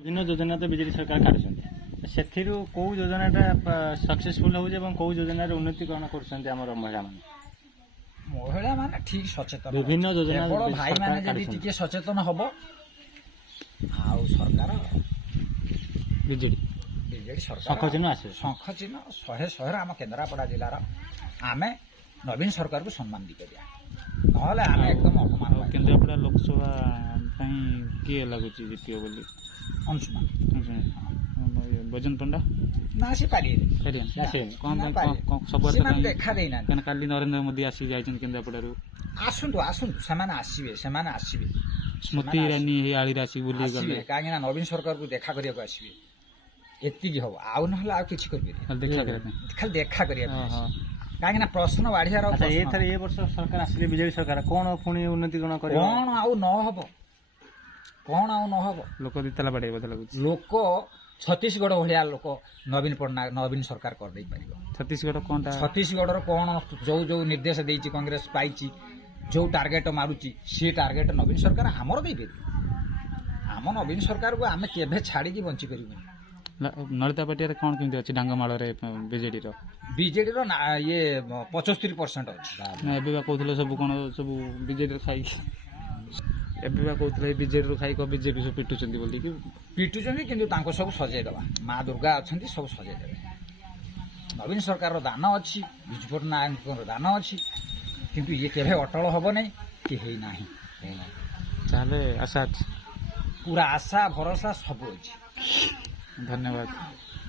ବିଭିନ୍ନ ଯୋଜନା ତ ବିଜେଡି ସରକାର କାଢୁଛନ୍ତି ସେଥିରୁ କୋଉ ଯୋଜନାଟା ସକ୍ସେସଫୁଲ ହଉଛି ଏବଂ କୋଉ ଯୋଜନାରେ ଉନ୍ନତିକରଣ କରୁଛନ୍ତି ଆମର ମହିଳାମାନେ ମହିଳା ମାନେ ଠିକ ସଚେତନ ବିଭିନ୍ନ ଯୋଜନା କେବଳ ଭାଇ ମାନେ ସରକାର ଯଦି କାଢୁଛନ୍ତି। ଟିକେ ସଚେତନ ହବ ଆଉ ସରକାର ବିଜେଡି ବିଜେଡି ସରକାର ଶଙ୍ଖ ଚିହ୍ନ ଆସିବ। ଶଙ୍ଖ ଚିହ୍ନ ଶହେର ଆମ କେନ୍ଦ୍ରାପଡ଼ା ଜିଲ୍ଲାର ଆମେ ନବୀନ ସରକାରକୁ ସମ୍ମାନ ଦେଇପାରିବା ନହେଲେ ଆମେ ଏକଦମ ଅପମାନ ପାଇବା। କେନ୍ଦ୍ରାପଡ଼ା ଲୋକସଭା ପାଇଁ କିଏ ଲାଗୁଛି ଜିତିବ ବୋଲି ଅଂଶୁମାନ ବୈଜନ୍ତ ପଣ୍ଡା ନା ସେ ପାରିବେ ଆସିବେନି। କ'ଣ ନା ପାଇଁ ପାରିବେ। ସବୁଆଡ଼େ ସେମାନେ ଦେଖା ଦେଇନାହାନ୍ତି କାହିଁକିନା କାଲି ନରେନ୍ଦ୍ର ମୋଦି ଆସି ଯାଇଛନ୍ତି କେନ୍ଦ୍ରାପଡ଼ାରୁ ଆସନ୍ତୁ ସେମାନେ ଆସିବେ ସ୍ମୃତି ଇରାନୀ ଏହି ଆଳିରେ ଆସିକି ବୁଲି ଗଲେ ଆସିବେ କାହିଁକି ନା ନବୀନ ସରକାରକୁ ଦେଖା କରିବାକୁ ଆସିବେ ଏତିକି ହବ ଆଉ ନହେଲେ ଆଉ କିଛି କରିପାରିବେ ଖାଲି ଦେଖା କରିବା ପାଇଁ ଖାଲି ଦେଖା କରିବା ପାଇଁ ଓହୋ। କାହିଁକି ନା ପ୍ରଶ୍ନ ବାଢିବାର ଆଚ୍ଛା ଏଥର ଏ ବର୍ଷ ସରକାର ଆସିଲେ ବିଜେଡି ସରକାର କଣ ପୁଣି ଉନ୍ନତିକରଣ କରିବ କଣ ଆଉ ନହବ ଲୋକ ଦିତାଲା ବାଡ଼େଇ ବୋଧେ ଲାଗୁଛି ଲୋକ ଛତିଶଗଡ଼ ଭଳିଆ ଲୋକ ନବୀନ ସରକାର କରିଦେଇ ପାରିବ ଛତିଶଗଡ଼ କ'ଣଟା ଛତିଶଗଡ଼ର କଣ ଯୋଉ ନିର୍ଦ୍ଦେଶ ଦେଇଛି କଂଗ୍ରେସ ପାଇଛି ଯୋଉ ଟାର୍ଗେଟ ମାରୁଛି ସେ ଟାର୍ଗେଟ ନବୀନ ସରକାର ଆମର ଦେଇପାରିବ ଆମ ନବୀନ ସରକାରକୁ ଆମେ କେବେ ଛାଡ଼ିକି ବଞ୍ଚି ପାରିବୁନି ନଳିତା ପାଟିଆରେ କ'ଣ କେମିତି ଅଛି ଡାଙ୍ଗମାଳରେ ବିଜେଡିର ବିଜେଡିର ଇଏ 75% ଅଛି ନା ଏବେ ବା କହୁଥିଲେ ସବୁ କ'ଣ ସବୁ ବିଜେଡିର ଖାଇକି ଏବେ ବା କହୁଥିଲେ ବିଜେଡିରୁ ଖାଇକି ବିଜେପି ସବୁ ପିଟୁଛନ୍ତି ବୋଲିକି ପିଟୁଛନ୍ତି କିନ୍ତୁ ତାଙ୍କୁ ସବୁ ସଜେଇଦେବା ମା ଦୁର୍ଗା ଅଛନ୍ତି ସବୁ ସଜେଇଦେବେ ନବୀନ ସରକାରର ଦାନ ଅଛି ବିଜୁ ପଟ୍ଟନାୟକଙ୍କର ଦାନ ଅଛି କିନ୍ତୁ ଇଏ କେବେ ଅଟଳ ହବ ନାହିଁ କି ହେଇନାହିଁ ତାହେଲେ ଆଶା ଅଛି ପୁରା ଆଶା ଭରସା ସବୁ ଅଛି ଧନ୍ୟବାଦ।